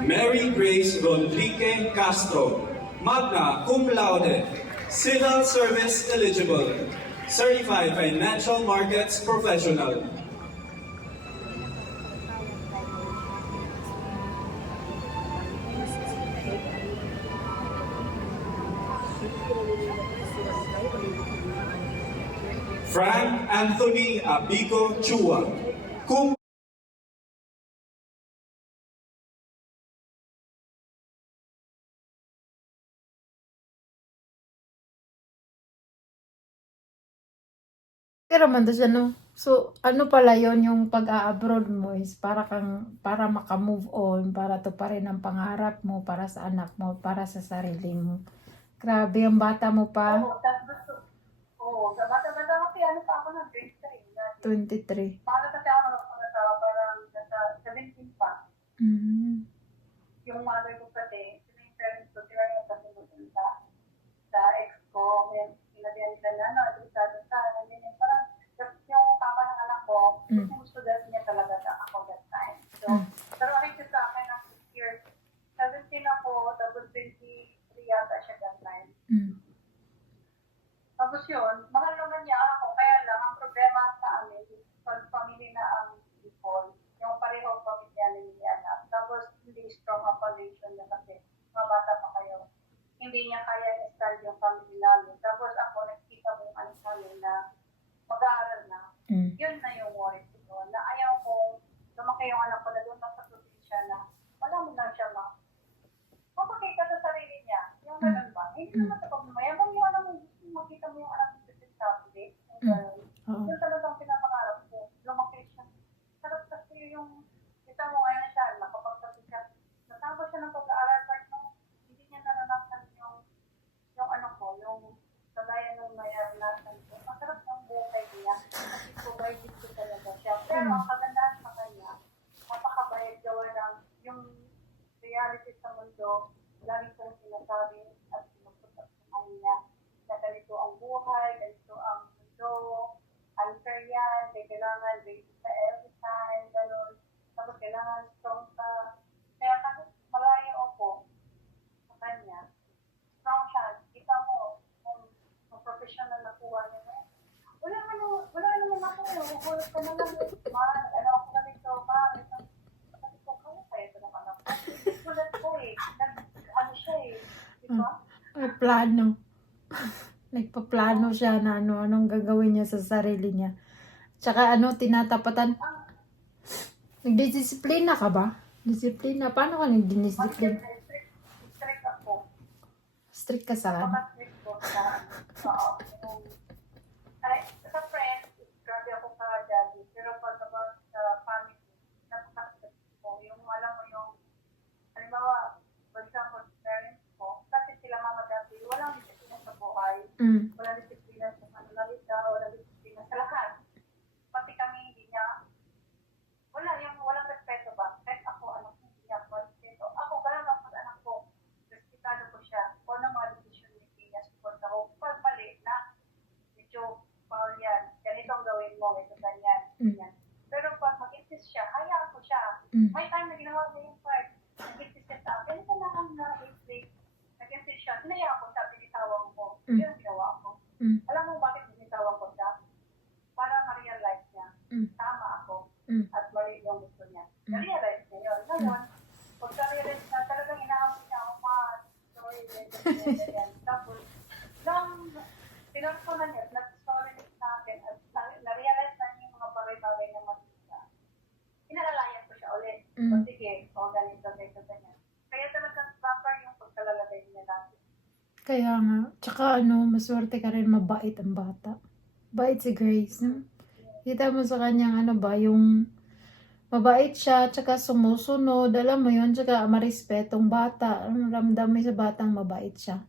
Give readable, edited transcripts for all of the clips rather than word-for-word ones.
Mary Grace Rodrique Castro, magna cum laude, civil service eligible, certified financial markets professional. Frank Anthony Abigo Chua, cum Pero man siya, no? So, ano pala yon yung pag-a-abroad mo is para maka-move on, para to pa rin ang pangarap mo, para sa anak mo, para sa sarili mo. Grabe, ang bata mo pa, Sa bata-bata kasi ano pa ako ng grade 3. 23. Paano kasi ako nakapagatawa parang nasa 17 pa. Mm. Yung mother ko kasi, sila yung parents ko, sila yung kasi sa ex ko, yung sinabihan nila na, ano, adultado sa, ganyan, parang, yung papa ng anak ko, gusto dahil niya talaga ako that time. So, pero nakikita sa akin ng 6 years, 17 ako, tapos 23 yata siya that time. Tapos yun, mahal naman niya ako, kaya lang, ang problema sa amin, pag pamilya na ang people, yung parehong pamilya niya na, tapos hindi strong ang foundation niya kasi, mga bata pa kayo, hindi niya kaya i-stand yung family namin. Tapos ako, nakikita mo yung anak namin na mag-aaral na, yun na yung worry ko, na ayaw kong lumaki yung anak ko na doon sa probinsya na, wala mo lang siya mapakita sa sarili niya, yung ganun ba? Hindi naman sa pagmamayabang yung anak mo, makita mo yung anak mo sa sabi, yung ganun. Yung talagang pinapangarap ko, lumaki siya. Sarap kasi yung, kita mo ngayon siya, nakapagsabi siya, natapos siya ng pag-aaral, but no, hindi niya naranasan yung ano ko, yung kagaya nung naranasan ko. Masarap ng buhay niya, kasi provided ko talaga siya. Pero ang kagandahan sa kanya, napakabayad gawa ng yung reality sa mundo, lagi kong sinasabi at sinuputok sa kanya na ganito ang buhay, ganito ang mundo, unfair yan, may kailangan ready sa every time, gano'n. Tapos kailangan strong ka. Kaya kahit malayo ako sa kanya, strong siya. Kita mo, kung professional na kuha niya na, wala naman ako, huhulog ka na lang, ano ako ganito, sabi ko, kaya ito ng anak ko. Sulat ko ano siya di ba? May plano. Nagpaplano siya na anong gagawin niya sa sarili niya. Tsaka tinatapatan. Nagdidisiplina ka ba? Disiplina. Paano ka nagdidisiplina? Strict ako. Strict ka sa ano? Strict ko sa friends, grabe ako ka daddy. Pero pag sa family, napaka-strict ko. Yung alam mo yung, halimbawa, for example, parents ko, kasi sila mama dati, walang disiplina sa buhay. Walang disiplina sa manlalita, walang disiplina sa lahat. Pati kami, hindi niya, walang respeto ba? Kahit ako, anak ko, hindi niya ako respeto. Ako, ganun ako sa anak ko. Respetado ko siya. Kung ano mga decision niya, support ako. Pag mali na, medyo foul yan. Ganito ang gawin mo, ito ganyan. Pero pag mag-insist siya, hayaan ko siya. May time na ginawa ko yung part. Nag-insist siya sa akin, ito na ang na-insist. Nag-insist siya, hinayaan ko siya, binitawan ko. Yun ang ginawa ko. Alam mo bakit binitawan ko siya? Para ma-realize niya, tama ako, at mali yung gusto niya. Na-realize niya yun. Ngayon, pag na-realize na talagang inaamit niya ako, sorry, ganyan. Tapos, nang pinagsunan niya, nag-sorry sa akin, at na-realize na niya yung mga bagay-bagay na masisa. Inalalayan ko siya ulit. O sige, ganito, ganyan. Kaya talagang proper yung pagkalalagay niya natin. Kaya nga. Tsaka maswerte ka rin, mabait ang bata. Bait si Grace, no? Kita mo sa kanyang yung mabait siya, tsaka sumusunod, alam mo yun, tsaka marespetong bata. Ramdam mo sa batang mabait siya.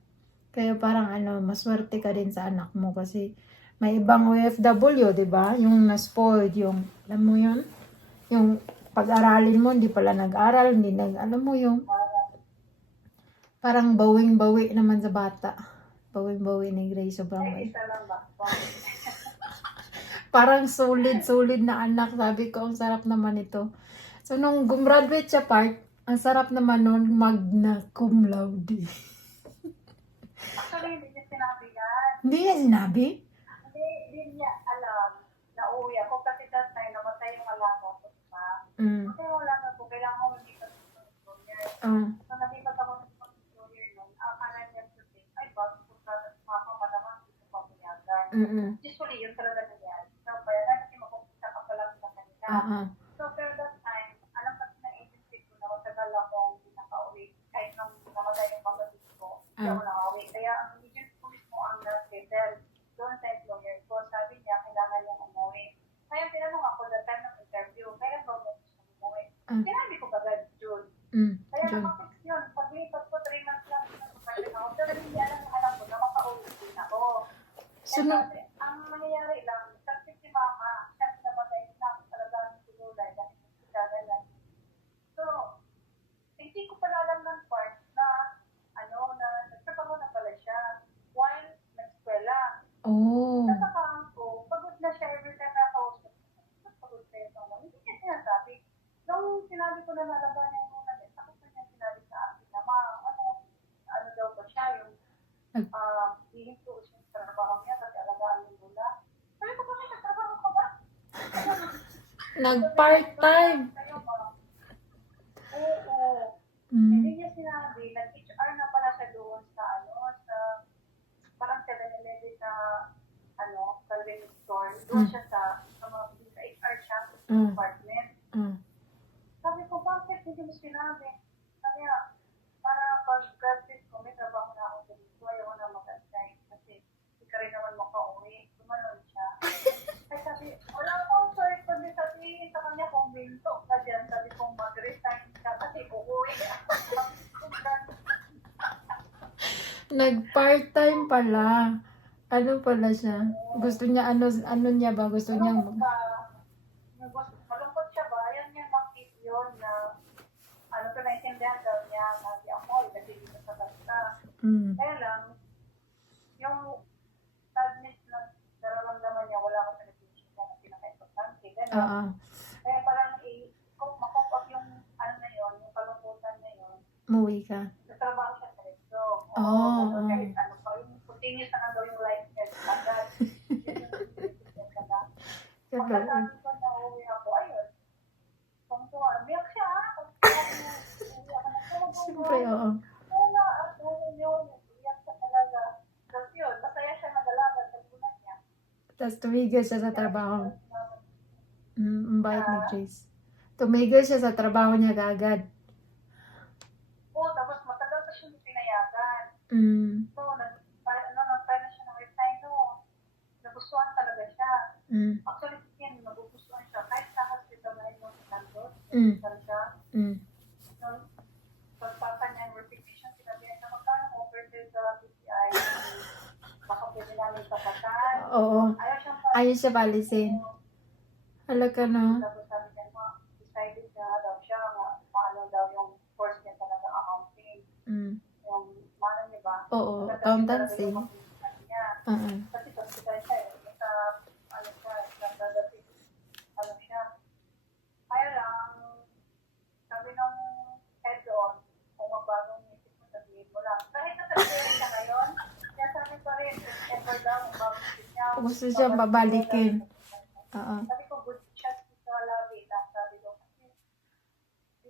Kaya parang maswerte ka din sa anak mo kasi may ibang OFW, di ba? Yung na-spoiled, yung, alam mo yun? Yung pag-aralin mo, hindi pala nag-aral, alam mo yung, parang bawing-bawi naman sa bata. Bawing-bawi ni Grace, sobrang bait. Isa lang ba? Parang solid na anak. Sabi ko, ang sarap naman ito. So, nung gumraduate siya, Ang sarap naman nun, magna cum laude. Actually, hindi niya sinabi yan. Hindi niya sinabi? Hindi niya alam na uuwi ako kasi that time namatay yung alaga ko, diba? Kasi yung alaga ko, kailangan ko hindi ka employer. So, nalipat ako ng employer nun. Akala niya today, ay, bago ko sa mama malaman, hindi ko papayagan. Usually, yun talaga nangyari. So, kaya kasi mapupunta ka pa lang sa kanila. So, pero that time, alam kasi ng agency ko na matagal akong hindi nakauwi. Kahit nung namatay yung kapatid ko, hindi ako nakauwi. Kaya ang agency ko mismo ang nag-settle doon sa employer ko. Sabi niya, kailangan niyang umuwi. Kaya tinanong ako that time ng interview, kaya ba mo gusto umuwi? Sinabi ko agad, June. Kaya nakapix yun. Paglipat ko, 3 months lang. Pero hindi alam yung alam ko na makauwi din ako. Kasi, ang nangyayari lang, kasi si mama, siya namatay na talagang sigulay dahil siya ganyan. So, hindi ko pala alam ng part na, na nagtrabaho na pala siya while nag-eskwela. Natakaan ko, pagod na siya every time na kausap. Pagod siya yung mama. Hindi niya sinasabi. Nung sinabi ko na nalaban niya yung muna din, tapos na niya sinabi sa akin na, ano daw ba siya, yung hihinto siya sa trabaho niya kasi alagaan yung mula. Sabi ko, bakit nagtrabaho ka ba? Nag-part-time. Oo. Hindi niya sinabi, nag-HR na pala siya doon sa sa parang 7-Eleven na convenience store. Doon siya sa HR siya, sa department. Sabi ko, bakit hindi mo sinabi? Sabi niya, para pag-graduate ko, may trabaho na ako dito. Ayaw ko na mag-assign kasi hindi ka rin naman makauwi. Tumalon siya. Ay sabi, wala akong choice kundi sabihin sa kanya kung minto ka dyan. Sabi kong mag-resign siya kasi uuwi. Nag-part-time pala. Ano pala siya? Gusto niya, ano niya ba? Gusto niya, Malungkot siya ba? Ayaw niya makip yun na naintindihan daw niya na di ako, kasi dito sa basta. Kaya lang, yung sadness na nararamdaman niya, wala ko sa netition niya na pinaka-importante. Gano'n. Kaya parang makop up yung na yun, yung kalungkutan niya yun. umuwi ka. Sa trabaho siya sa resto. Kahit pa, yung continuous na daw yung life niya. Agad. Pagkatapos ko na uwi ako, ayun. Kung biyak siya, Siyempre, oo. Yun, biyak siya talaga. Tapos yun, masaya siya nag-alaga sa bulan niya. Tapos tumigil siya sa trabaho. Ang bait ni Grace. Tumigil siya sa trabaho niya kaagad. Oo, tapos matagal pa siyang pinayagan. So, nag-try na siya ng resign, nagustuhan talaga siya. Actually, yan, nagugustuhan siya. Kahit sa hospital na ito sa Santos, siya. So, pagpapa niya yung resignation, sinabi niya, magkano offer sa PCI? Baka pwede namin kapatan. Oo. Ayaw siya palisin. Hala ka na. Tapos sabi niya, decided na daw siya, maano daw yung course niya talaga accounting. Yung, maano niya ba? Oo, accountancy. Kasi hospital siya siya. Kaya lang, sabi nung head doon, kung magbagong isip mo, sabihin mo lang. Kahit nasabihin siya ngayon, kaya sabi pa rin, ever daw, magbagong isip niya. Gusto siya babalikin. Sabi ko, good shot sa labi. Sabi ko, kasi,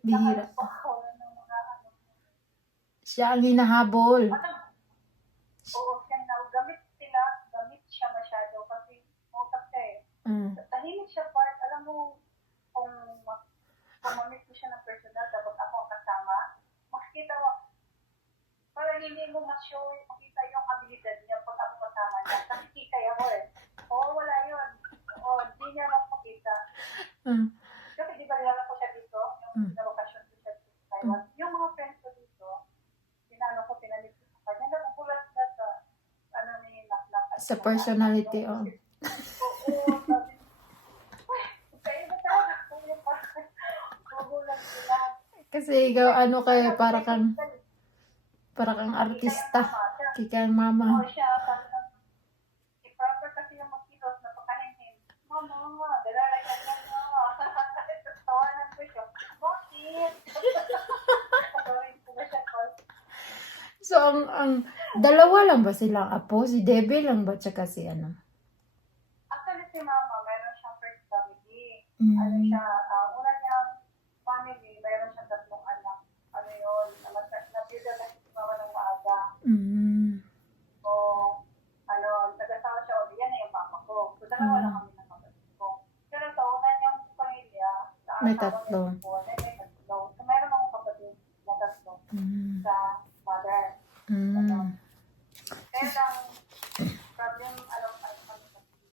Bihira. ng mga Siya ang hinahabol. Oo, gamit siya masyado kasi utak siya tahimik siya part, alam mo, kung mamit ko siya ng personal, tapos ako ang kasama, makikita mo, parang hindi mo makita yung abilidad niya pag ako kasama niya. Kasi kita ako wala yun. Hindi niya magpakita. Kasi di ba nilala ko siya dito, yung nabakasyon ko siya dito sa Taiwan. Yung mga friends ko dito, pinalit ko sa kanya, nagugulat na sa personality, Oo, sabi, kaya ba talaga kung yung magugulat sila. Kasi ikaw, para kang artista. Kikang mama. Siya, sabi ng, proper kasi yung magkilos, napakahinhin. Mama, dalalay ka na. Tawanan ko siya. Bakit? ang dalawa lang ba silang apo? Si Debbie lang ba tsaka si ano? Actually, si Mama, meron siyang first family. Ano Mm. siya, una niyang family, meron siyang 3 anak. Ano yun, napilda kasi si Mama ng maaga. Mm. So, ano, nag-asawa siya ulit. Yan na yung mama ko. So, dalawa lang kami ng kapatid ko. Pero sa una niyang pamilya, sa May asawa tatlo. niya po, may tatlo. So, meron akong kapatid na 3 Mm. sa mother. Mm. Ano,